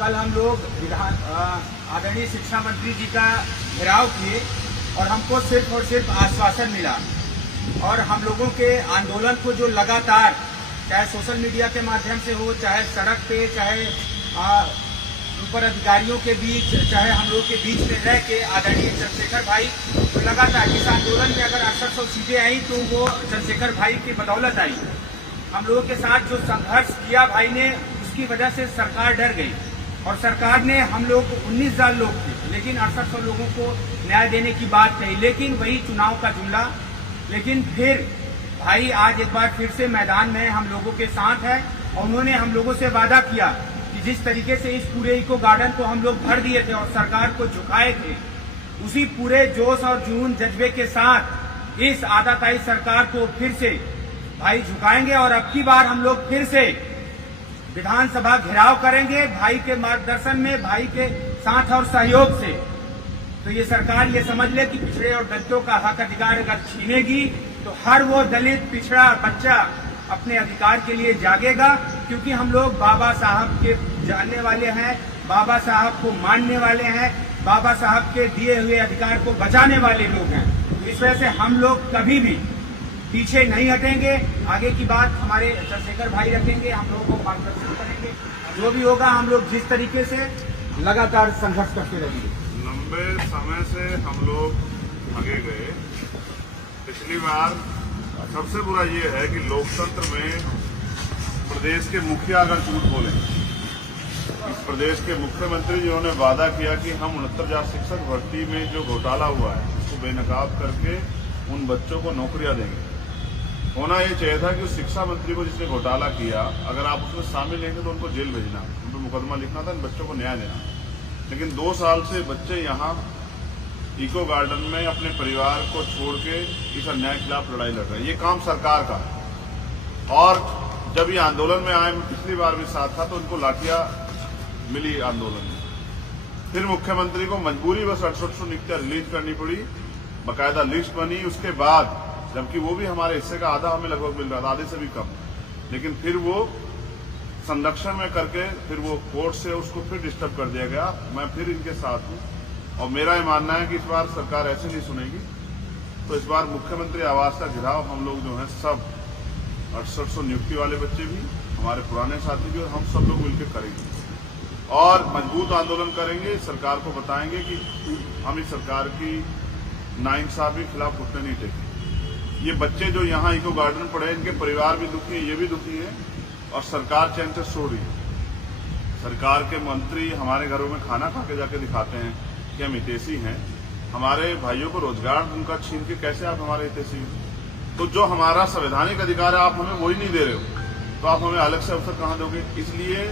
कल हम लोग आदरणीय शिक्षा मंत्री जी का घेराव किए और हमको सिर्फ और सिर्फ आश्वासन मिला। और हम लोगों के आंदोलन को जो लगातार चाहे सोशल मीडिया के माध्यम से हो, चाहे सड़क पे, चाहे ऊपर अधिकारियों के बीच, चाहे हम लोग के बीच में रह के आदरणीय चंद्रशेखर भाई तो लगातार इस आंदोलन में अगर 6800 सीटें आई तो वो चंद्रशेखर भाई की बदौलत आई। हम लोगों के साथ जो संघर्ष किया भाई ने, उसकी वजह से सरकार डर गई और सरकार ने हम लोग 19,000 लोग थे लेकिन 6800 लोगों को न्याय देने की बात कही, लेकिन वही चुनाव का जुमला। लेकिन फिर भाई आज एक बार फिर से मैदान में हम लोगों के साथ है और उन्होंने हम लोगों से वादा किया कि जिस तरीके से इस पूरे इको गार्डन को हम लोग भर दिए थे और सरकार को झुकाए थे, उसी पूरे जोश और जुनून जज्बे के साथ इस आताताई सरकार को फिर से भाई झुकाएंगे और अब की बार हम लोग फिर से विधानसभा घेराव करेंगे भाई के मार्गदर्शन में, भाई के साथ और सहयोग से। तो ये सरकार ये समझ ले कि पिछड़े और दलितों का हक अधिकार अगर छीनेगी तो हर वो दलित पिछड़ा बच्चा अपने अधिकार के लिए जागेगा, क्योंकि हम लोग बाबा साहब के जानने वाले हैं, बाबा साहब को मानने वाले हैं, बाबा साहब के दिए हुए अधिकार को बचाने वाले लोग हैं। इस वजह से हम लोग कभी भी पीछे नहीं हटेंगे। आगे की बात हमारे चंद्रशेखर भाई रखेंगे, हम लोगों को मार्गदर्शन करेंगे। जो भी होगा हम लोग जिस तरीके से लगातार संघर्ष करते रहेंगे। लंबे समय से हम लोग आगे गए। पिछली बार सबसे बुरा ये है कि लोकतंत्र में प्रदेश के मुखिया अगर झूठ बोले, इस प्रदेश के मुख्यमंत्री जिन्होंने वादा किया कि हम 69,000 शिक्षक भर्ती में जो घोटाला हुआ है उसको बेनकाब करके उन बच्चों को नौकरियां देंगे। होना ये चाहिए था कि उस शिक्षा मंत्री को जिसने घोटाला किया, अगर आप उसमें शामिल नहीं थे तो उनको जेल भेजना, उन पर मुकदमा लिखना था, इन बच्चों को न्याय देना। लेकिन 2 साल से बच्चे यहाँ इको गार्डन में अपने परिवार को छोड़ के इस अन्याय के खिलाफ लड़ाई लड़ रहे हैं। ये काम सरकार का है। और जब ये आंदोलन में आए, पिछली बार भी साथ था, तो उनको लाठियां मिली आंदोलन में। फिर मुख्यमंत्री को मजबूरी बस 6800 नियुक्तियां रिलीज करनी पड़ी, बाकायदा लिस्ट बनी। उसके बाद जबकि वो भी हमारे हिस्से का आधा हमें लगभग मिल रहा था, आधे से भी कम, लेकिन फिर वो संरक्षण में करके फिर वो कोर्ट से उसको फिर डिस्टर्ब कर दिया गया। मैं फिर इनके साथ हूं और मेरा ये मानना है कि इस बार सरकार ऐसे नहीं सुनेगी। तो इस बार मुख्यमंत्री आवास का घेराव हम लोग जो है सब 6800 नियुक्ति वाले बच्चे भी, हमारे पुराने साथी भी, और हम सब लोग मिलकर करेंगे और मजबूत आंदोलन करेंगे। सरकार को बताएंगे कि हम इस सरकार की नाइंसाफी के खिलाफ घुटने नहीं टेकेंगे। ये बच्चे जो यहाँ इको गार्डन पढ़े, इनके परिवार भी दुखी है, ये भी दुखी है और सरकार चैन से सो रही है। सरकार के मंत्री हमारे घरों में खाना खा के जाके दिखाते हैं कि हम हितैषी हैं। हमारे भाइयों को रोजगार उनका छीन के कैसे आप हमारे हितैषी हैं? तो जो हमारा संवैधानिक अधिकार है आप हमें वही नहीं दे रहे हो, तो आप हमें अलग से अवसर कहाँ दोगे? इसलिए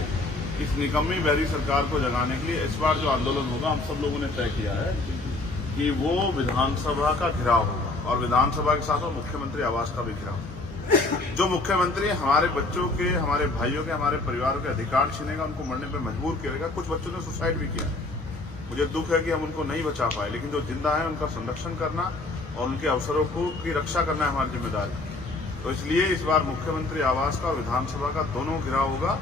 इस निकम्मी बहरी सरकार को जगाने के लिए इस बार जो आंदोलन होगा, हम सब लोगों ने तय किया है कि वो विधानसभा का घेराव होगा और विधानसभा के साथ मुख्यमंत्री आवास का भी घेराव। जो मुख्यमंत्री हमारे बच्चों के, हमारे भाइयों के, हमारे परिवारों के अधिकार छीनेगा, उनको मरने पर मजबूर करेगा। कुछ बच्चों ने सुसाइड भी किया। मुझे दुख है कि हम उनको नहीं बचा पाए, लेकिन जो जिंदा है उनका संरक्षण करना और उनके अवसरों की रक्षा करना है हमारी जिम्मेदारी। तो इसलिए इस बार मुख्यमंत्री आवास का और विधानसभा का दोनों घेराव होगा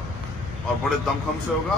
और बड़े दमखम से होगा।